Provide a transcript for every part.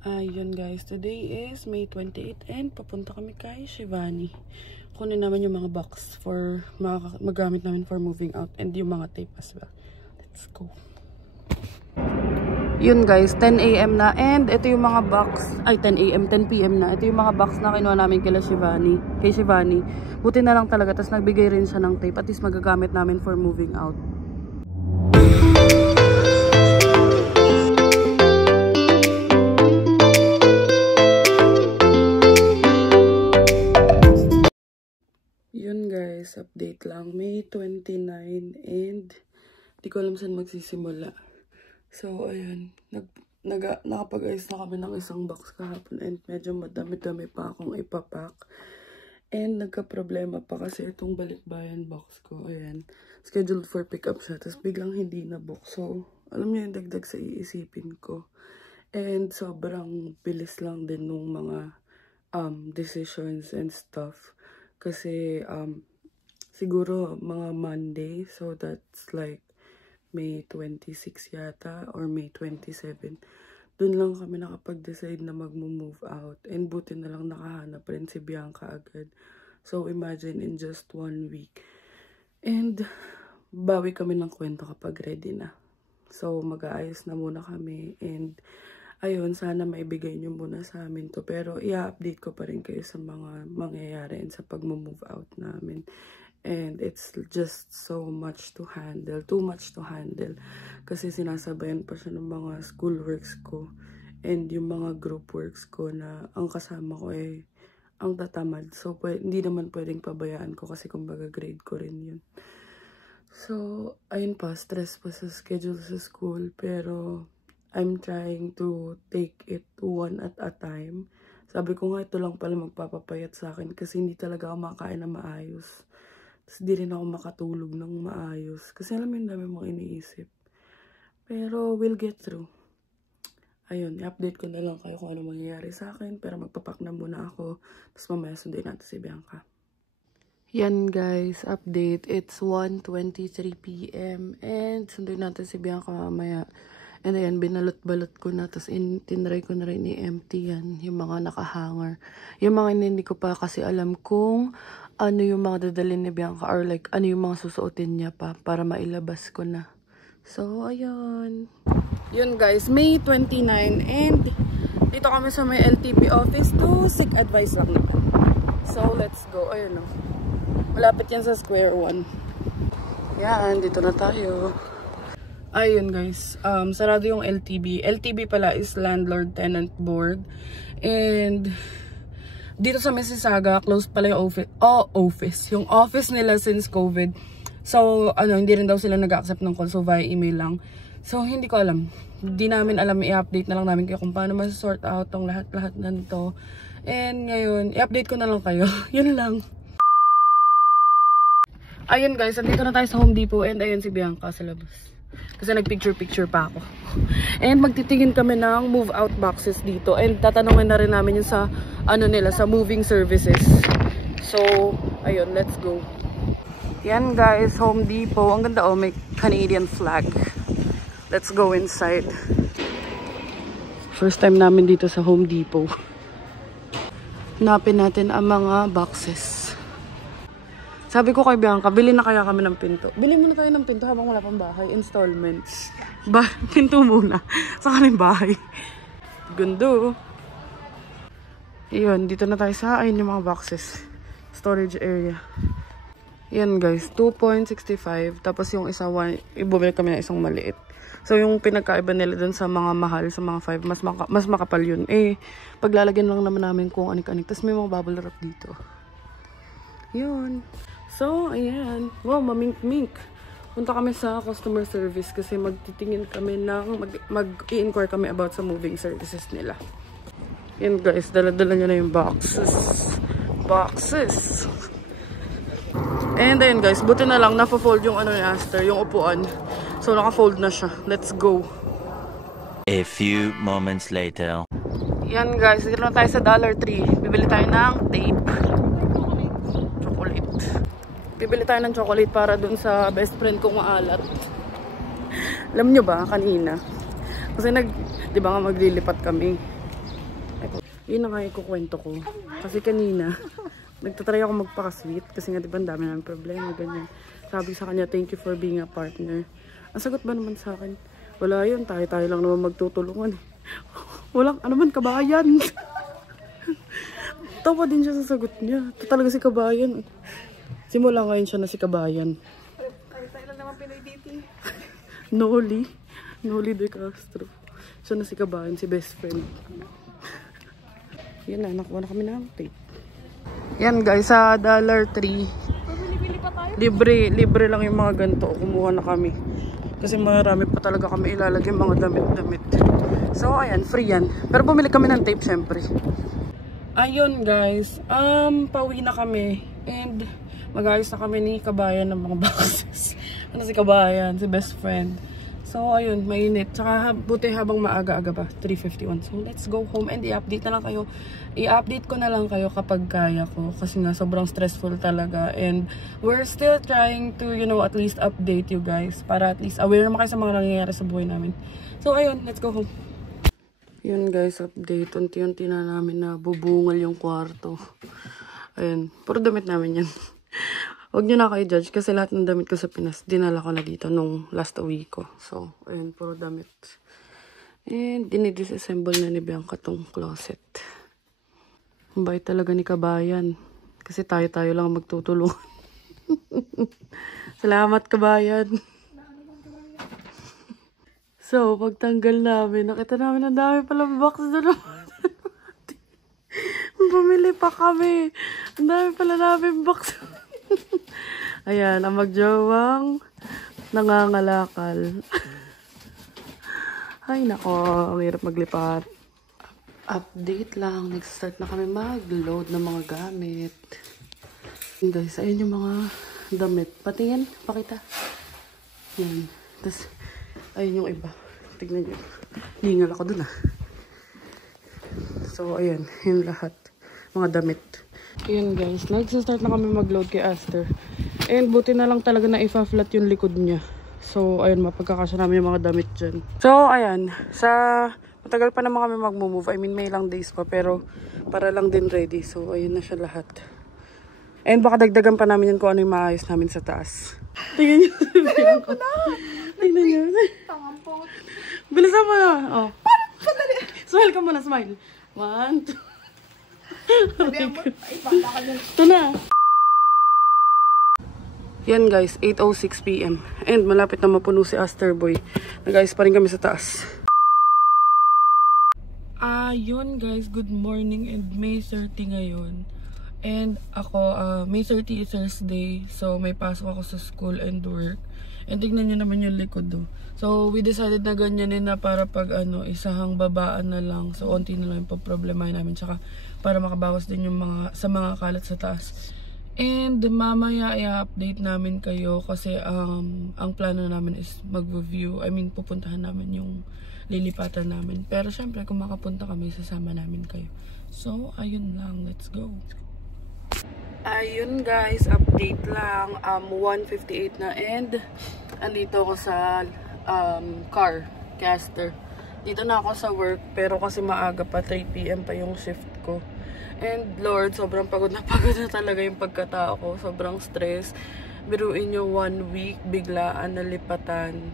Ayun guys, today is May 28 and papunta kami kay Shivani. Kunin naman yung mga box for magamit namin for moving out and yung mga tape as well. Let's go. Yun guys, 10 AM na and ito yung mga box, 10 AM, 10 PM na. Ito yung mga box na kinuha namin kay Shivani. Buti na lang talaga, tas nagbigay rin siya ng tape at least magagamit namin for moving out. Yun guys, update lang. May 29 and di ko alam saan magsisimula. So, ayun. Nakapag-ayos na kami ng isang box kahapon and medyo madami-dami pa akong ipapack. And nagka-problema pa kasi itong balikbayan box ko. Ayan. Scheduled for pickup siya. Tapos biglang hindi na-book. So, alam niyo yung dagdag sa iisipin ko. And sobrang bilis lang din nung mga decisions and stuff. Kasi siguro mga Monday. So, that's like May 26 yata or May 27. Doon lang kami nakapag-decide na mag-move out. And buti na lang nakahanap rin si Bianca agad. So imagine in just 1 week. And bawi kami ng kwento kapag ready na. So mag-aayos na muna kami. And ayun, sana maibigay nyo muna sa amin to. Pero i-update ko pa rin kayo sa mga mangyayari and sa pag-move out namin. And it's just so much to handle. Too much to handle. Kasi sinasabayan pa siya ng mga school works ko. And yung mga group works ko na ang kasama ko ay ang tatamad. So, hindi naman pwedeng pabayaan ko kasi kumbaga grade ko rin yun. So, ayun pa. Stress pa sa schedule sa school. Pero, I'm trying to take it one at a time. Sabi ko nga, ito lang pala magpapapayat sa akin kasi hindi talaga ako makain na maayos. Di rin ako makatulog ng maayos. Kasi alam mo yung dami mong iniisip. Pero we'll get through. Ayun, i-update ko na lang kayo kung ano mangyayari sa akin. Pero magpapak na muna ako. Tapos mamaya sundin natin si Bianca. Yan guys, update. It's 1:23 PM. And sundin natin si Bianca mamaya. And ayan, binalot-balot ko na. Tapos tinry ko na rin i-empty yan. Yung mga nakahanger. Yung mga hindi ko pa kasi alam kung ano yung mga dadalhin ni Bianca or like ano yung mga susuotin niya pa para mailabas ko na. So, ayun. Yun guys, May 29 and dito kami sa may LTP office to seek advice lang naman. So, let's go. Ayun o. Malapit yan sa Square One. Yan, dito na tayo. Ayun guys, sarado yung LTB. LTB pala is Landlord Tenant Board. And dito sa Mississauga, closed pala yung office. Yung office nila since COVID. So, hindi rin daw sila nag-accept ng call. So, via email lang. So, hindi ko alam. Hindi namin alam. I-update na lang namin kayo kung paano masasort out tong lahat-lahat na nito. And ngayon, i-update ko na lang kayo. Yun lang. Ayun guys, andito na tayo sa Home Depot. And ayun si Bianca sa labas. Kasi nag-picture-picture pa ako. And magtitingin kami ng move-out boxes dito. And tatanungin na rin namin yung sa, nila, sa moving services. So, ayun, let's go. Yan guys, Home Depot. Ang ganda may Canadian flag. Let's go inside. First time namin dito sa Home Depot. Hanapin natin ang mga boxes. Sabi ko kay Bianca, bili na kaya kami ng pinto. Bili muna tayo ng pinto habang wala pang bahay. Installments. Pinto muna. Sa kaming bahay. Gundo. Ayun, dito na tayo sa ayun yung mga boxes. Storage area. Yan guys, 2.65. Tapos yung isa, ibumili kami ng isang maliit. So yung pinagkaiba nila dun sa mga mahal, sa mga 5, mas makapal yun. Paglalagyan lang naman namin kung anik-anik. Tapos may mga bubble wrap dito. Yun. So, ayan. Wow, mamink-mink. Punta kami sa customer service kasi magtitingin kami ng, mag-i-inquire kami about sa moving services nila. Yan guys, dala-dala nyo na yung boxes. Boxes. And ayun guys, buti na lang, nafa-fold yung ni Aster, yung upuan. So, naka-fold na siya. Let's go. A few moments later. Yan guys, dito na tayo sa Dollar Tree. Bibili tayo ng tape. Chocolate. Bibili tayo ng chocolate para dun sa best friend kong maalat. Alam nyo ba, kanina? Kasi di ba nga maglilipat kami. Yun na nga ikukwento ko. Kasi kanina, nagtatry ako magpaka-sweet. Kasi nga diba ang dami namin problema, ganyan. Sabi sa kanya, thank you for being a partner. Ang sagot ba naman sa akin? Wala yun, tayo-tayo lang naman magtutulungan. Walang, ano man, kabayan. Tawa din siya sa sagot niya. Ito talaga si kabayan. Simula ngayon siya na si kabayan. Tayo lang naman Pinoy dito. Noli de Castro. Siya na si kabayan, si best friend. Yan na, nakuha na kami ng tape. Yan guys, sa $3. Bili pa tayo. Libre lang yung mga ganito. Kumuha na kami. Kasi marami pa talaga kami ilalagay mga damit-damit. So ayan, free yan. Pero bumili kami ng tape syempre. Ayun guys, pauwi na kami. And mag-ayos na kami ni kabayan ng mga boxes. Ano si kabayan, si best friend. So ayun, mainit. Tsaka buti habang maaga-aga pa, 3:51. So let's go home and i-update na lang kayo. I-update ko na lang kayo kapag kaya ko. Kasi nga sobrang stressful talaga. And we're still trying to, you know, at least update you guys. Para at least aware naman kayo sa mga nangyayari sa buhay namin. So ayun, let's go home. Yun guys, update. Unti-unti na namin na bubungal yung kwarto. Ayun, puro damit namin yan. Huwag nyo na kayo judge kasi lahat ng damit ko sa Pinas, dinala ko na dito nung last week ko. So, ayun, puro damit. And, dinidisassemble na ni Bianca tong closet. Ang bait talaga ni kabayan. Kasi tayo-tayo lang magtutulungan. Salamat kabayan. So, pagtanggal namin, nakita namin ang dami palang box doon. Bumili pa kami. Ang dami pala namin box. Ayan, ang magjawang nangangalakal. Ay, nako. Ang hirap maglipat. Update lang. Nag-start na kami mag-load ng mga gamit. And guys, ayun yung mga damit. Patingin, pakita. Yan. Tapos, ayun yung iba. Tignan nyo. Ningal ako dun ah. So, ayan. Yung lahat. Mga damit. Ayan guys. Nag-start na kami mag-load kay Aster. And buti na lang talaga na ifa-flat yung likod niya. So, ayun. Mapagkakasya namin yung mga damit dyan. So, ayan. Matagal pa naman kami mag-move. I mean, may ilang days pa. Pero, para lang din ready. So, ayun na siya lahat. And baka dagdagan pa namin yan kung ano yung maayos namin sa taas. Tingnan nyo. Tingnan nyo. Tangampot. Bilisan mo na. Oh. Smile ka muna, smile. 1, 2. Sabihan mo, ay, baka ka Ito na. Yan guys, 8:06 PM. And malapit na mapuno si Aster Boy. Nag-ayos pa rin kami sa taas. Yun guys, good morning and May 30 ngayon. And ako, May 30 is Thursday. So may pasok ako sa school and work. And tignan nyo naman yung likod do. So we decided na ganyanin na para pag isahang babaan na lang. So onti na lang yung problemahin namin. Tsaka para makabawas din yung sa mga kalat sa taas. And mamaya i-update namin kayo kasi ang plano namin is mag-review. I mean pupuntahan namin yung lilipatan namin. Pero syempre kung makapunta kami sasama namin kayo. So ayun lang, let's go. Ayun guys, update lang. 1:58 na and andito ako sa car, Caster. Dito na ako sa work pero kasi maaga pa, 3 PM pa yung shift ko. And Lord, sobrang pagod na talaga yung pagkatao ko. Sobrang stress. Biruin nyo 1 week, biglaan na lipatan.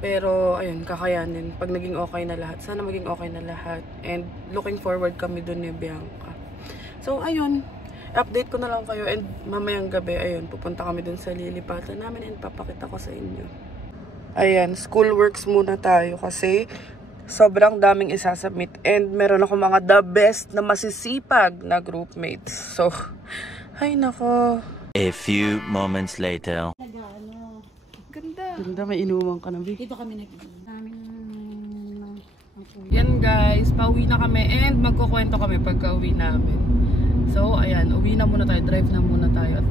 Pero ayun, kakayanin. Pag naging okay na lahat, sana maging okay na lahat. And looking forward kami dun ni Bianca. So ayun, update ko na lang kayo and mamayang gabi, ayun, pupunta kami dun sa lilipatan namin and papakita ko sa inyo. Ayan, school works muna tayo kasi sobrang daming isasubmit and meron ako mga the best na masisipag na groupmates. So, ay nako. A few moments later. Ganda. Ganda, may inuman ka na, Vic. Dito kami Yan guys, pauwi na kami and magkukwento kami pagka-uwi namin. So, ayan, uwi na muna tayo, drive na muna tayo. At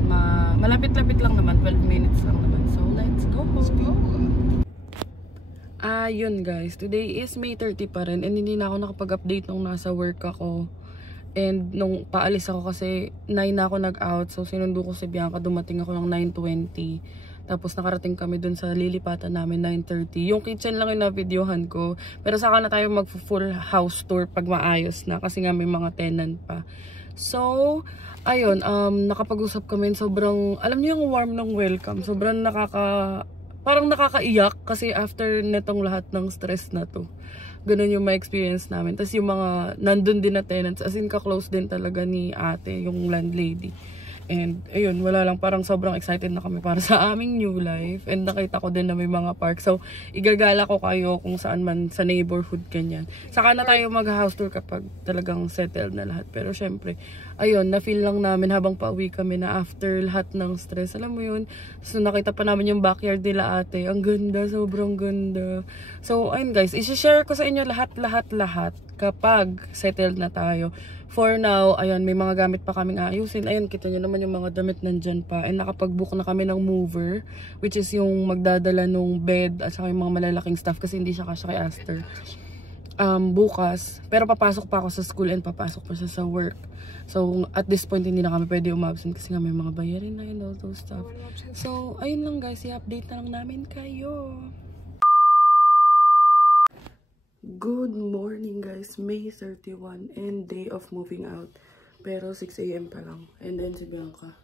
malapit-lapit lang naman, 12 minutes lang naman. So, let's go. Yun guys, today is May 30 pa rin and hindi na ako nakapag-update nung nasa work ako. And nung paalis ako kasi 9 na ako nag-out. So, sinundo ko si Bianca, dumating ako ng 9:20. Tapos nakarating kami dun sa lilipatan namin 9:30. Yung kitchen lang yung na-videohan ko. Pero saka na tayo mag-full house tour pag maayos na kasi nga may mga tenant pa. So, ayun, nakapag-usap kami. Sobrang, alam niyo yung warm ng welcome. Sobrang parang nakakaiyak kasi after netong lahat ng stress na to. Ganun yung ma-experience namin. Tapos yung mga nandun din na tenants, as in ka-close din talaga ni ate, yung landlady. And ayun, wala lang, parang sobrang excited na kami para sa aming new life. And nakita ko din na may mga park. So, igagala ko kayo kung saan man sa neighborhood ganyan. Saka na tayo mag-house tour kapag talagang settled na lahat. Pero syempre, ayun, na-feel lang namin habang pauwi kami na after lahat ng stress. Alam mo yun? So, nakita pa namin yung backyard nila ate. Ang ganda, sobrang ganda. So, ayun guys, isi-share ko sa inyo lahat kapag settled na tayo. For now, ayun, may mga gamit pa kaming ayusin. Ayun, kita nyo naman yung mga damit nandyan pa. And nakapag-book na kami ng mover, which is yung magdadala nung bed at saka yung mga malalaking stuff kasi hindi siya kasya kay Aster. Bukas. Pero papasok pa ako sa school and papasok pa siya sa work. So, at this point, hindi na kami pwede umabsent kasi nga may mga bayarin na and all those stuff. So, ayun lang guys, i-update na lang namin kayo. Good morning guys, May 31 and day of moving out. Pero 6 AM pa lang. And then si Bianca,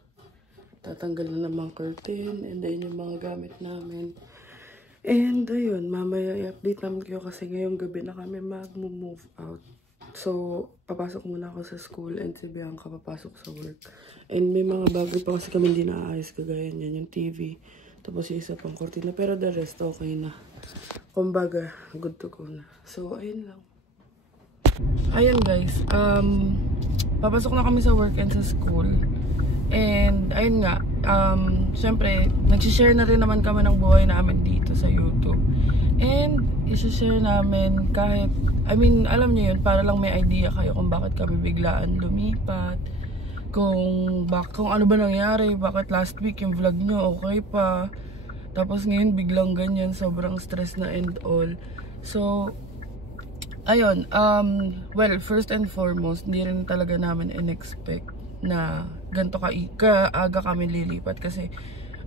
tatanggal na naman curtain and then yung mga gamit namin. And ayun, mamaya i-update namin kayo kasi ngayong gabi na kami mag-move out. So, papasok muna ako sa school and si Bianca papasok sa work. And may mga bago pa kasi kami hindi naayos, kagaya niyan, yung TV. Tapos yung isa pang kortina. Pero the rest okay na. Kumbaga, good to go na. So, ayun lang. Ayun guys. Papasok na kami sa work and sa school. And, ayun nga. Syempre, nagsishare na rin naman kami ng buhay namin dito sa YouTube. And, isishare namin kahit, I mean, alam niyo yun, para lang may idea kayo kung bakit kami biglaan lumipat. Kung ano ba nangyari, bakit last week yung vlog nyo okay pa. Tapos ngayon biglang ganyan, sobrang stress na and all. So, ayun, well, first and foremost, hindi rin talaga namin in-expect na ganito kaaga kami lilipat. Kasi,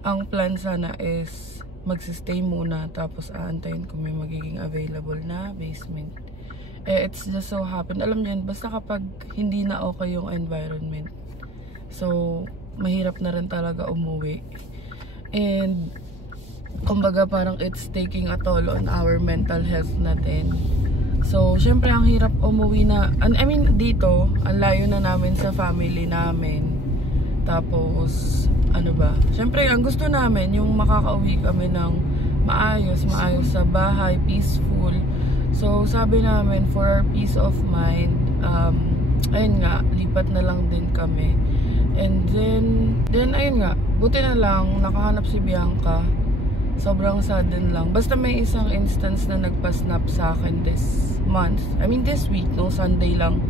ang plan sana is magsistay muna, tapos aantayin kung may magiging available na basement. It's just so happened, alam niyo yun, basta kapag hindi na okay yung environment, so, mahirap na rin talaga umuwi. And, kumbaga parang it's taking a toll on our mental health natin. So, syempre ang hirap umuwi na, I mean, dito, ang layo na namin sa family namin. Tapos, ano ba? Syempre, ang gusto namin, yung makakauwi kami ng maayos sa bahay, peaceful. So, sabi namin, for our peace of mind, ayun nga, lipat na lang din kami. And then ayun nga, buti na lang, nakahanap si Bianca. Sobrang sudden lang. Basta may isang instance na nagpa-snap sa akin this month. I mean, this week, no? Sunday lang.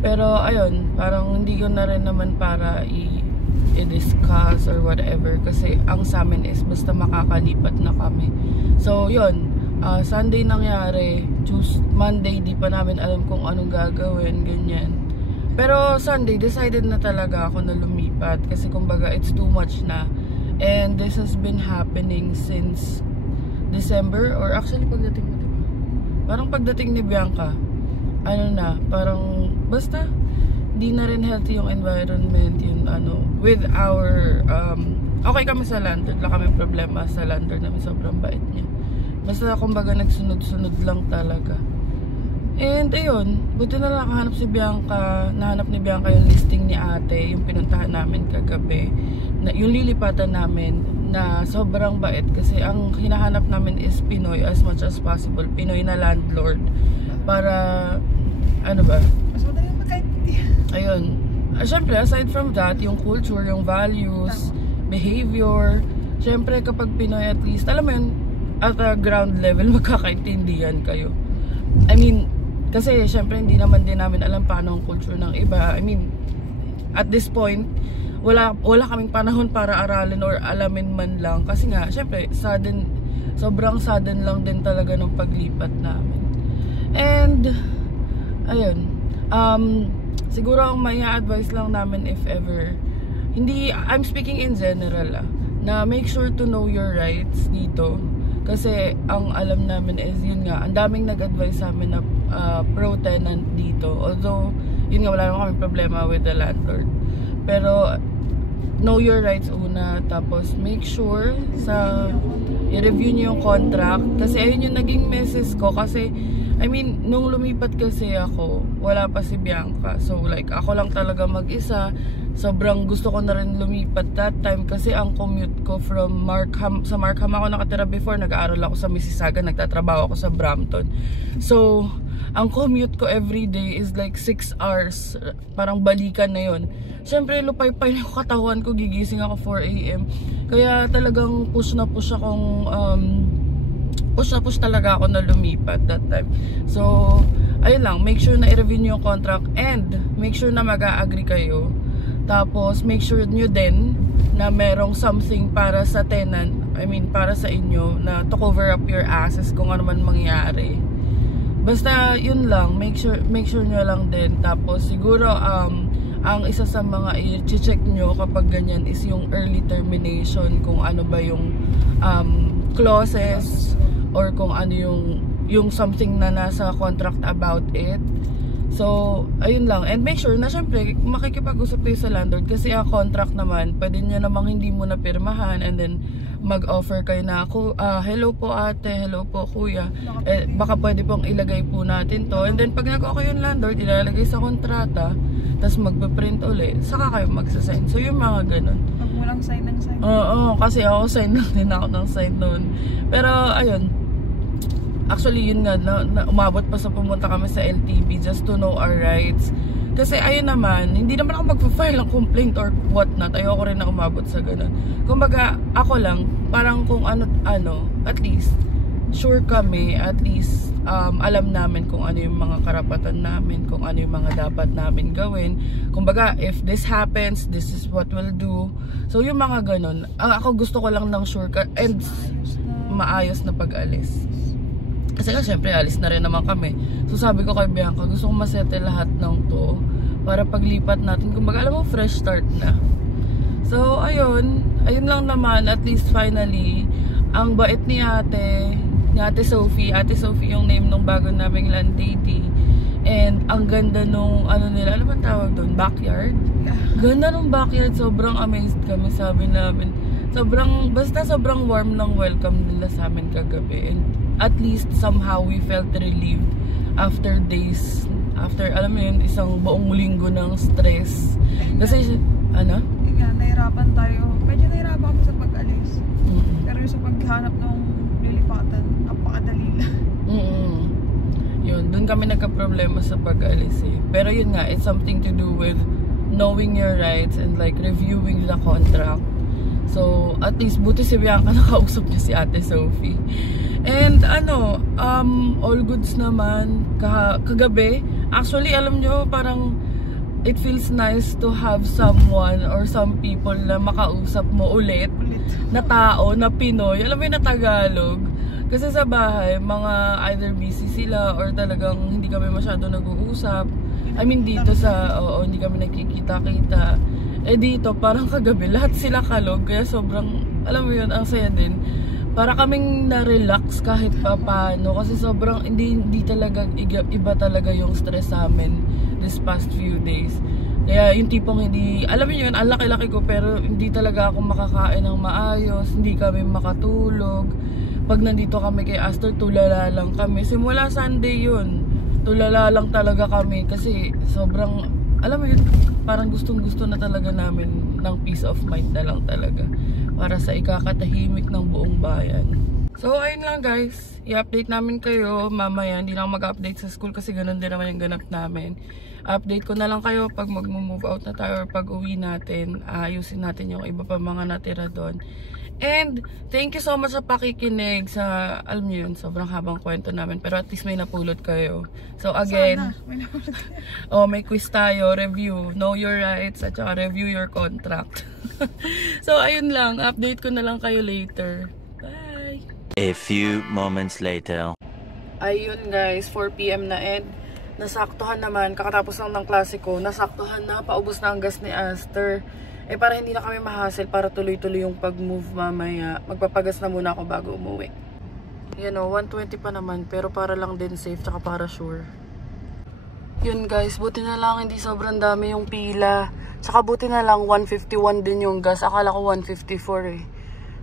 Pero, ayun, parang hindi ko na rin naman para i-discuss or whatever. Kasi, ang sa amin is, basta makakalipat na kami. So, yun. Sunday nangyari. Monday, di pa namin alam kung anong gagawin, ganyan. Pero Sunday, decided na talaga ako na lumipat kasi kumbaga it's too much na. And this has been happening since December, or actually pagdating mo, diba? Parang pagdating ni Bianca, ano na, parang basta di na rin healthy yung environment, yung ano, with our, okay kami sa landlord, wala kami problema sa landlord namin, sobrang bait niya. Basta kumbaga nagsunod-sunod lang talaga. And ayun, buti na lang nakahanap si Bianca, nahanap ni Bianca yung listing ni ate, yung pinuntahan namin kagabi, na, yung lilipatan namin na sobrang bait kasi ang hinahanap namin is Pinoy as much as possible, Pinoy na landlord para, ano ba? Mas madali magkaintindihan. Ayun, syempre aside from that, yung culture, yung values, behavior, syempre kapag Pinoy at least, alam mo yun, at a ground level magkakaintindihan kayo. I mean, kasi syempre hindi naman din namin alam paano ang culture ng iba. I mean, at this point, wala kaming panahon para aralin or alamin man lang. Kasi nga, syempre, sobrang sudden lang din talaga ng paglipat namin. And, ayun, siguro ang may advice lang namin if ever, hindi, I'm speaking in general na make sure to know your rights dito. Kasi ang alam namin is yun nga, ang daming nag-advise sa amin na pro-tenant dito. Although, yun nga, wala naman kami problema with the landlord. Pero, know your rights una. Tapos, make sure sa i-review nyo yung contract. Kasi ayun yung naging message ko. Kasi, I mean, nung lumipat kasi ako, wala pa si Bianca. So, like, ako lang talaga mag-isa. Sobrang gusto ko na rin lumipat that time kasi ang commute ko from Markham, sa Markham ako nakatira before, nag-aaral ako sa Mississauga, nagtatrabaho ako sa Brampton. So, ang commute ko everyday is like 6 hours, parang balikan na yun. Siyempre, lupay-pay na yung katawan ko, gigising ako 4 AM. Kaya talagang push akong, push talaga ako na lumipat that time. So, ayun lang, make sure na i-review nyo yung contract and make sure na mag-a-agree kayo. Tapos, make sure nyo din na merong something para sa tenant, I mean, para sa inyo, na to cover up your asses kung ano man mangyari. Basta, yun lang, make sure nyo lang din. Tapos, siguro, ang isa sa mga i-check nyo kapag ganyan is yung early termination, kung ano ba yung clauses, or kung ano yung something na nasa contract about it. So, ayun lang. And make sure na syempre, makikipag-usap kayo sa landlord kasi ang contract naman, pwede nyo namang hindi mo na pirmahan and then mag-offer kayo na ako, hello po ate, hello po kuya. Baka pwede pong ilagay po natin to. And then pag nag-okay yung landlord, ilalagay sa kontrata, tapos magpa-print uli, saka kayo magsasign. So, yung mga ganun. Pag mo lang sign ng sign. Oo, kasi ako sign lang din ako ng sign noon. Pero, ayun. Actually, yun nga, umabot pa sa pumunta kami sa LTV just to know our rights. Kasi ayun naman, hindi naman ako magpa-file ng complaint or whatnot. Ayoko rin na umabot sa ganun. Kumbaga, ako lang, parang kung ano, at least, sure kami, at least, alam namin kung ano yung mga karapatan namin, kung ano yung mga dapat namin gawin. Kumbaga, if this happens, this is what we'll do. So, yung mga ganun, ako gusto ko lang ng sure ka, and maayos na pag-alis. Kasi nga, syempre, alis na rin naman kami. So, sabi ko kay Bianca, gusto kong masete lahat ng to para paglipat natin. Kumbaga, alam mo, fresh start na. So, ayun lang naman, at least finally, ang bait ni Ate Sophie. Ate Sophie yung name nung bago naming landlady. And, ang ganda nung, nila, ano ba tawag doon? Backyard? Ganda nung backyard. Sobrang amazed kami, sabi namin. Basta sobrang warm ng welcome nila sa amin kagabi. And, at least somehow we felt relieved after days, alam mo yun, isang buong linggo ng stress. Kasi, nahirapan tayo. Medyo nahirapan kami sa pag-alis. Pero yung sa paghanap ng lilipatan, napakadali lang. Yun, dun kami nagka-problema sa pag-alis eh. Pero yun nga, it's something to do with knowing your rights and like reviewing the contract. So, at least, buti si Bianca nakausap niya si Ate Sophie. And all goods naman kagabi. Actually, alam nyo, parang it feels nice to have someone or some people na makausap mo ulit na tao, na Pinoy, alam mo yung na Tagalog. Kasi sa bahay, mga either busy sila or talagang hindi kami masyado nag-uusap. I mean, dito hindi kami nagkikita-kita. Dito, parang kagabi, lahat sila kalog. Kaya sobrang, alam mo yun, ang saya din. Para kaming na-relax kahit pa paano. Kasi sobrang, hindi talaga, iba talaga yung stress sa amin this past few days. Kaya yung tipong hindi, alam mo yun, ang laki-laki ko, pero hindi talaga ako makakain ng maayos. Hindi kami makatulog. Pag nandito kami kay Astor, tulala lang kami. Simula Sunday yun, tulala lang talaga kami. Kasi sobrang, alam mo yun, parang gustong-gusto na talaga namin ng peace of mind na lang talaga. Para sa ikakatahimik ng buong bayan. So, ayun lang guys. I-update namin kayo mamaya. Hindi na ako mag-update sa school kasi ganun din naman yung ganap namin. Update ko na lang kayo pag mag-move out na tayo or pag uwi natin. Ayusin natin yung iba pa mga natira doon. And, thank you so much sa pakikinig sa, alam niyo yun, sobrang habang kwento namin. Pero at least may napulot kayo. So again, may quiz tayo, review, know your rights, at saka review your contract. So ayun lang, update ko na lang kayo later. Bye! A few moments later. Ayun guys, 4 PM na and nasaktuhan naman, kakatapos lang ng klase ko, nasaktuhan na, paubos na ang gas ni Aster. Eh para hindi na kami ma-hassle, para tuloy-tuloy yung pag-move mamaya, magpapagas na muna ako bago umuwi. Yan o, 120 pa naman, pero para lang din safe, tsaka para sure. Yun guys, buti na lang hindi sobrang dami yung pila. Tsaka buti na lang 151 din yung gas. Akala ko 154 eh.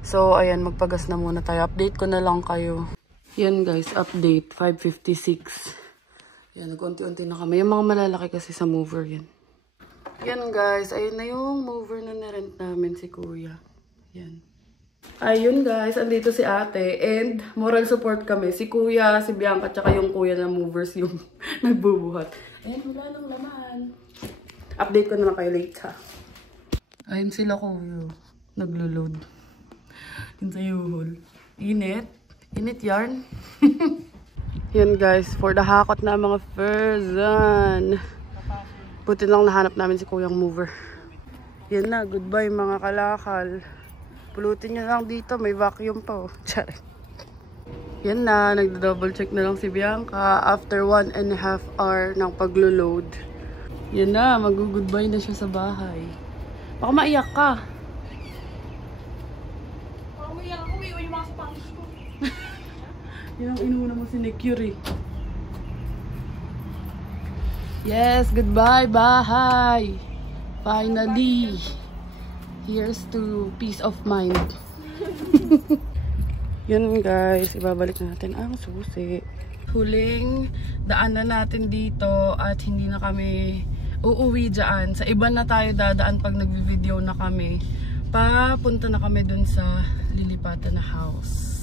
So ayan, magpagas na muna tayo. Update ko na lang kayo. Yan guys, update, 5:56. Yan, nag-unti-unti na kami. Yung mga malalaki kasi sa mover yan. Yan guys, ayun na yung mover na nirent namin si Kuya. Yan. Ayun guys, andito si ate and moral support kami. Si Kuya, si Bianca, tsaka yung kuya na movers yung nagbubuhat. And wala nang laman. Update ko naman kayo late ha. Ayun sila Kuya. Naglo-load. Yun sa yuhol. Init. Init yarn. Yan guys, for the hakot na mga Ferzan. Buti lang nahanap namin si Kuyang mover. Yan na, goodbye mga kalakal. Pulutin nyo lang dito, may vacuum pa oh. Charing. Yan na, nagda-double check na lang si Bianca after 1.5 hour ng paglo-load. Yan na, mag-goodbye na siya sa bahay. Baka maiyak ka. Baka maiyak ako, iwan yung mga sapatos ko. Yan ang inuna mo sinecure eh. Yes, goodbye bahay. Finally. Here's to peace of mind. Yun guys, ibabalik na natin ang susi. Huling daan na natin dito at hindi na kami uuwi dyan. Sa iba na tayo dadaan pag nagvi-video na kami. Papunta na kami dun sa lilipatan na house.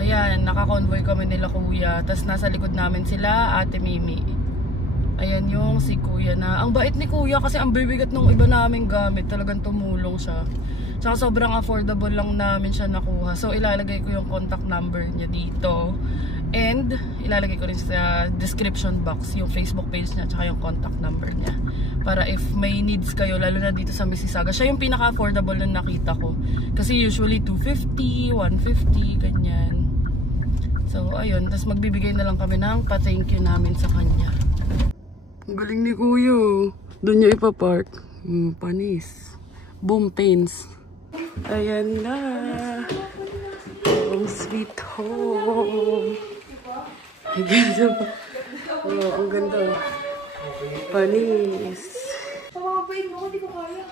Ayan, naka-convoy kami nila Kuya. Tapos nasa likod namin sila, Ate Mimi. Ayan yung si Kuya na. Ang bait ni Kuya kasi ang bibigat ng iba naming gamit. Talagang tumulong siya. Tsaka sobrang affordable lang namin siya nakuha. So ilalagay ko yung contact number niya dito. And ilalagay ko rin sa description box yung Facebook page niya tsaka yung contact number niya. Para if may needs kayo, lalo na dito sa Mississauga. Siya yung pinaka-affordable na nakita ko. Kasi usually 250, 150, ganyan. So ayun, tapos magbibigay na lang kami ng pa-thank you namin sa kanya. Ang galing ni Kuya. Doon niya ipapark. Panis. Boom pains. Ayan na. Home sweet home. Ang ganda ba? Oh, ang ganda. Panis. Pamapain mo, hindi ko kaya.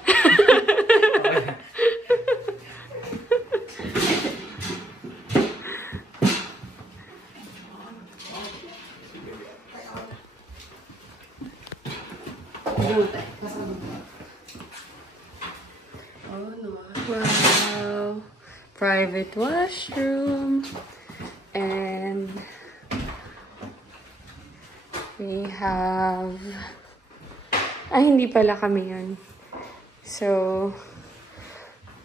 Wow. Private washroom. And we have... hindi pala kami yun. So,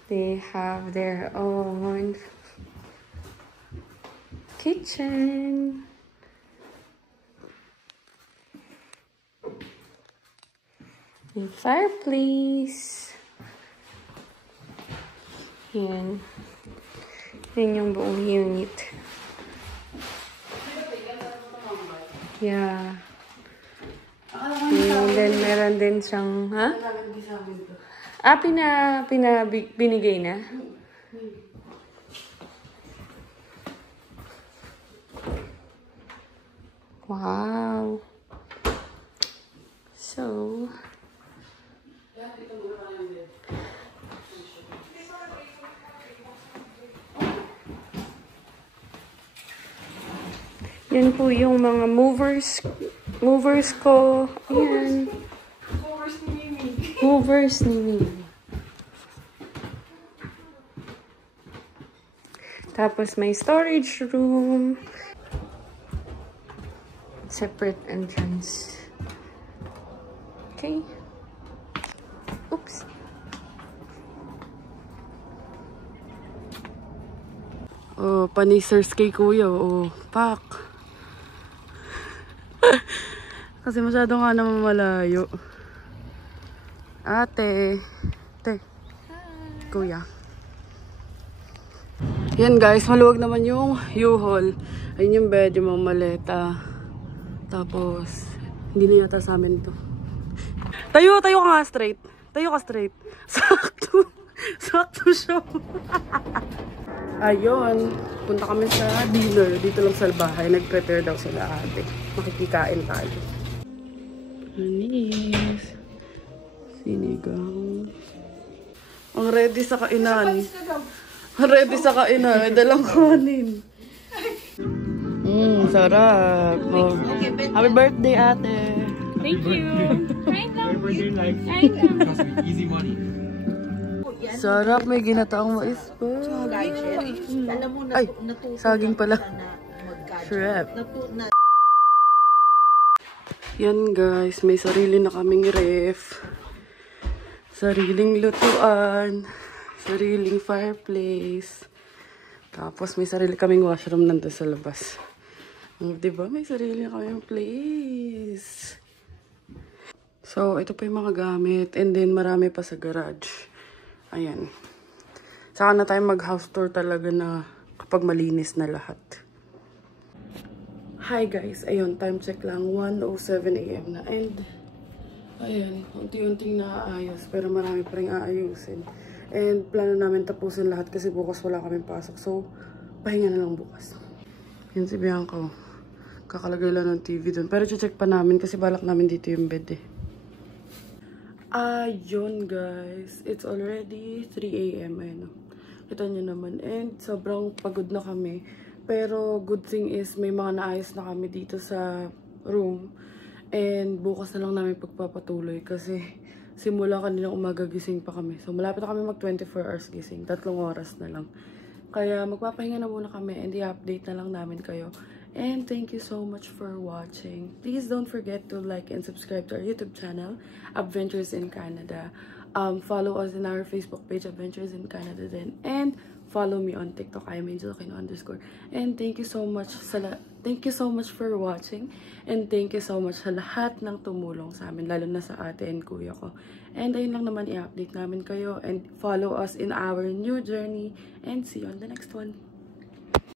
they have their own kitchen. And fireplace. Yan. Yan yung buong unit. Yeah. And then meron din siyang, ha? Binigay na? Wow. So, yan po yung mga movers ko. Ayan. Movers ni Mimi. Movers ni Mimi. Tapos may storage room. Separate entrance. Okay. Oops. Oh, panisers kay Kuya. Oh, pak. Kasi masyado nga naman malayo. Ate. Hi. Kuya. Yan guys, maluwag naman yung U-Haul. Ayun yung bed, yung mga maleta. Tapos, hindi na yata sa amin to. Tayo ka nga straight. Tayo ka straight. Sakto. Sakto siya. Ayun. Punta kami sa dinner. Dito lang sa bahay. Nag-prepare daw sila ate. Makikikain tayo. Anis. Sinigang. Ang ready sa kainan. Ang ready sa kainan. May dalang kanin. Sarap. Oh. Happy birthday, ate. Thank you. Easy money. Sarap, may ginataang mais pa. Ay, saging pala. Shrimp. Yan guys, may sarili na kaming ref. Sariling lutuan. Sariling fireplace. Tapos may sarili kaming washroom nandun sa labas. Diba? May sarili na kaming place. So, ito pa yung mga gamit. And then, marami pa sa garage. Ayan. Saka na tayo mag-house tour talaga na kapag malinis na lahat. Hi guys. Ayun, time check lang. 1:07 AM na. And, ayan, unti-unting naaayos. Pero marami pa rin aayusin. And, plano namin tapusin lahat kasi bukas wala kaming pasok. So, pahinga na lang bukas. Yan si Bianca. Kakalagay lang ng TV dun. Pero check pa namin kasi balak namin dito yung bed eh. Ayun guys. It's already 3 AM. Ayun. Kita nyo naman. And sobrang pagod na kami. Pero good thing is may mga naayos na kami dito sa room. And bukas na lang namin pagpapatuloy kasi simula kaninang umaga gising pa kami. So malapit na kami mag 24 hours gising. 3 oras na lang. Kaya magpapahinga na muna kami and i-update na lang namin kayo. And thank you so much for watching. Please don't forget to like and subscribe to our YouTube channel, Adventures in Canada. Follow us in our Facebook page, Adventures in Canada then. And follow me on TikTok, @AngelAquino_. And thank you so much for watching. And thank you so much sa lahat ng tumulong sa amin, lalo na sa ate and kuya ko. And ayun lang naman, i-update namin kayo. And follow us in our new journey. And see you on the next one.